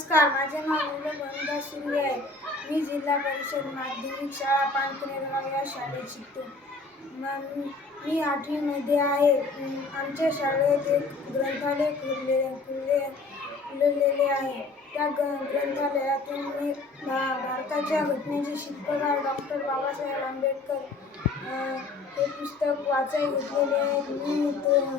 नमस्कार माझे नाव मुलं सुर्वे आहे. मी जिल्हा परिषद माध्यमिक शाळा पानकनेरगाव या शाळेत शिकतो. मी- आठवीमध्ये आहे. आमच्या शाळेत एक ग्रंथालय खुलले खुलले खुललेले आहे. त्या ग्रंथालयातून मी भा भारताच्या घटनेचे शिल्पकार डॉक्टर बाबासाहेब आंबेडकर हे पुस्तक वाचाय घेतलेले आहे. मी तो-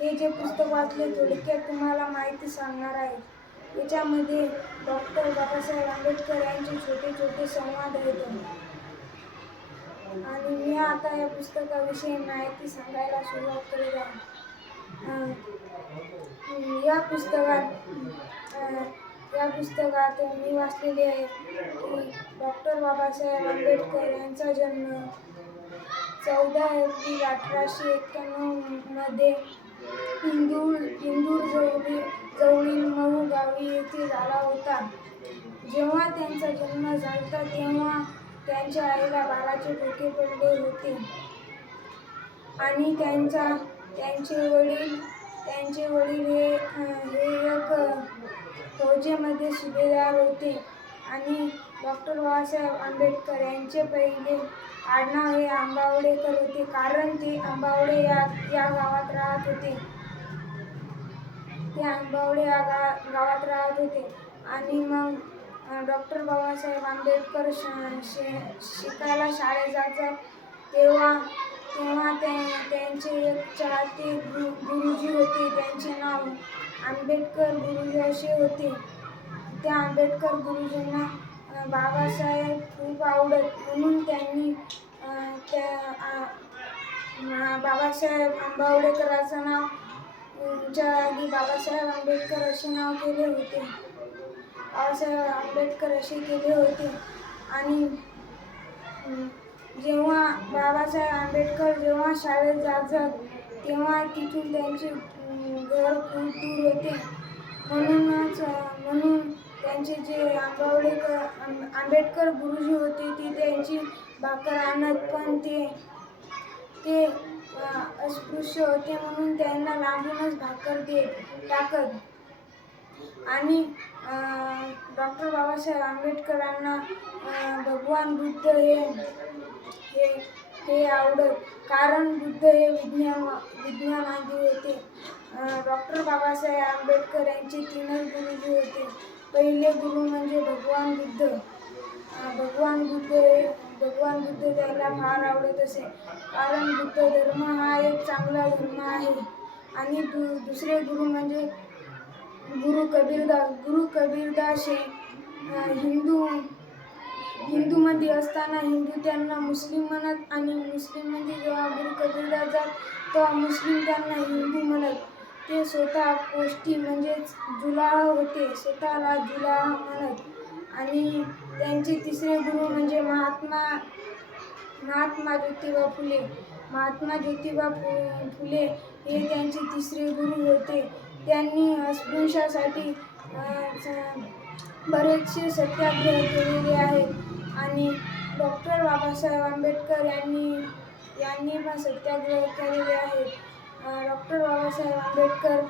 हे जे पुस्तक वाचले थोडक्यात तुम्हाला माहिती सांगणार आहे. याच्यामध्ये डॉक्टर बाबासाहेब आंबेडकर यांचे छोटे छोटे संवाद आहेत. आणि मी आता या पुस्तकाविषयी माहिती सांगायला सुरुवात करत आहे या पुस्तकात या पुस्तकात मी वाचलेली आहे की डॉक्टर बाबासाहेब आंबेडकर यांचा जन्म चौदा एप्रिल अठराशे एक्क्याण्णवमध्ये इंदूर इंदूर जवळी जवळील मऊ गावी येथे झाला होता. जेव्हा त्यांचा जन्म झाला तेव्हा त्यांच्या आईला बाळाचे डोके पडले होते. आणि त्यांचा त्यांचे वडील त्यांचे वडील हे हे एक फौजेमध्ये सुभेदार होते. आणि डॉक्टर बाबासाहेब आंबेडकर यांचे पहिले आडनाव हे आंबावडेकर होते कारण ते आंबावडे या या गावात राहत होते. ते आंबावडे या गा गावात राहत होते. आणि मग डॉक्टर बाबासाहेब आंबेडकर श शे शिकायला शाळेत जातात तेव्हा तेव्हा ते त्यांचे एक चाहते गुरु गुरुजी होते त्यांचे नाव आंबेडकर गुरुजी असे होते. त्या आंबेडकर गुरुजींना बाबासाहेब खूप आवडत. म्हणून त्यांनी त्या बाबासाहेब आंबावडेकराचं नाव च्या आधी बाबासाहेब आंबेडकर असे नाव केले होते. बाबासाहेब आंबेडकर असे केले होते. आणि जेव्हा बाबासाहेब आंबेडकर जेव्हा शाळेत जातात तेव्हा तिथून त्यांचे घर खूप दूर होते. म्हणूनच म्हणून त्यांचे जे आंबावडेकर आंबेडकर गुरुजी होते ती त्यांची भाकर आणत पण ते ते अस्पृश्य होते म्हणून त्यांना लांबूनच भाकर दे टाकत. आणि डॉक्टर बाबासाहेब आंबेडकरांना भगवान बुद्ध हे हे हे आवडत. कारण बुद्ध हे विज्ञान विज्ञानादी होते. डॉक्टर बाबासाहेब आंबेडकर यांचे तीनच गुरुजी होते. पहिले गुरु म्हणजे भगवान बुद्ध. भगवान बुद्ध हे भगवान बुद्ध त्याला फार आवडत असे. कारण बुद्ध धर्म हा एक चांगला धर्म आहे. आणि दु दुसरे गुरु म्हणजे गुरु कबीरदास गुरु कबीरदास हे हिंदू हिंदूमध्ये असताना हिंदू त्यांना मुस्लिम म्हणत आणि मुस्लिममध्ये म्हणजे जेव्हा गुरु कबीरदास जात तेव्हा मुस्लिम त्यांना हिंदू म्हणत. ते स्वतः गोष्टी म्हणजेच जुलाह होते. स्वतःला जुलाह म्हणत. आणि त्यांचे तिसरे गुरु म्हणजे महात्मा महात्मा ज्योतिबा फुले. महात्मा ज्योतिबा फु फुले हे त्यांचे तिसरे गुरु होते. त्यांनी अस्पृश्यासाठी बरेचसे सत्याग्रह केलेले आहेत. आणि डॉक्टर बाबासाहेब आंबेडकर यांनी यांनी पण सत्याग्रह केलेले आहेत. डॉक्टर बाबासाहेब आंबेडकर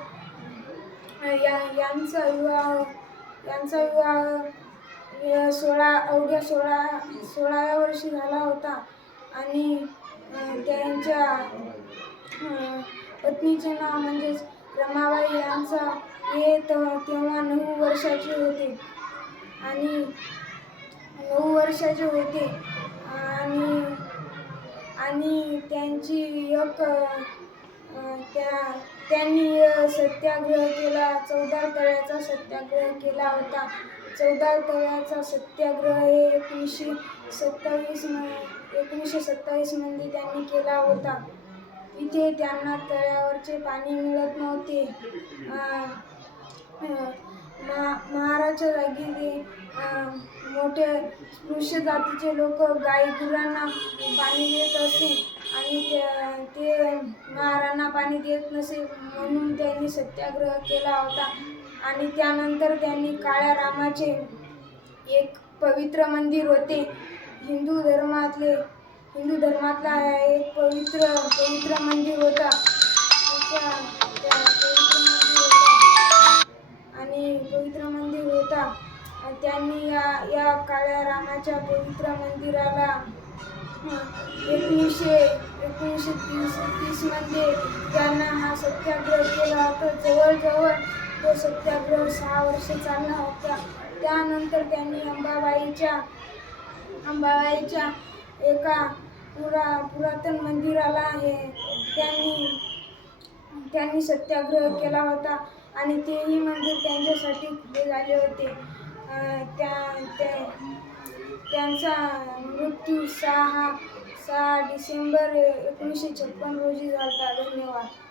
या यांचा विवाह यांचा विवाह या सोळा अवघ्या सोळा सोळाव्या वर्षी झाला होता. आणि त्यांच्या पत्नीचे नाव म्हणजेच रमाबाई यांचा हे तेव्हा नऊ वर्षाचे होते. आणि नऊ वर्षाचे होते. आणि आणि त्यांची एक त्या त्यांनी सत्याग्रह केला. चौदा तळ्याचा सत्याग्रह केला होता. चौदा तळ्याचा सत्याग्रह हे एकोणीसशे सत्तावीस म एकोणीसशे सत्तावीसमध्ये त्यांनी केला होता. इथे त्यांना तळ्यावरचे पाणी मिळत नव्हते. अं, महाराजच्या जागी मोठे स्पृश्य जातीचे लोक गाई गुरांना पाणी देत असे. आणि त्या ते महाराणा पाणी देत नसे म्हणून त्यांनी सत्याग्रह केला होता. आणि त्यानंतर त्यांनी काळ्या रामाचे एक पवित्र मंदिर होते. हिंदू धर्मातले हिंदू धर्मातला एक पवित्र पवित्र मंदिर होता. त्याच्या पवित्र मंदिर आणि पवित्र मंदिर होता. त्यांनी या या काळ्या रामाच्या पवित्र मंदिराला एकोणीसशे एकोणीसशे तीस तीसमध्ये त्यांना हा सत्याग्रह केला होता. जवळजवळ तो सत्याग्रह सहा वर्ष चालला होता. त्यानंतर त्यांनी अंबाबाईच्या अंबाबाईच्या एका पुरा पुरातन मंदिराला हे त्यांनी त्यांनी सत्याग्रह केला होता आणि तेही मंदिर त्यांच्यासाठी खुले झाले होते. त्या त्या- त्यांचा मृत्यू सहा सहा डिसेंबर एकोणीसशे छप्पन रोजी झाला धन्यवाद.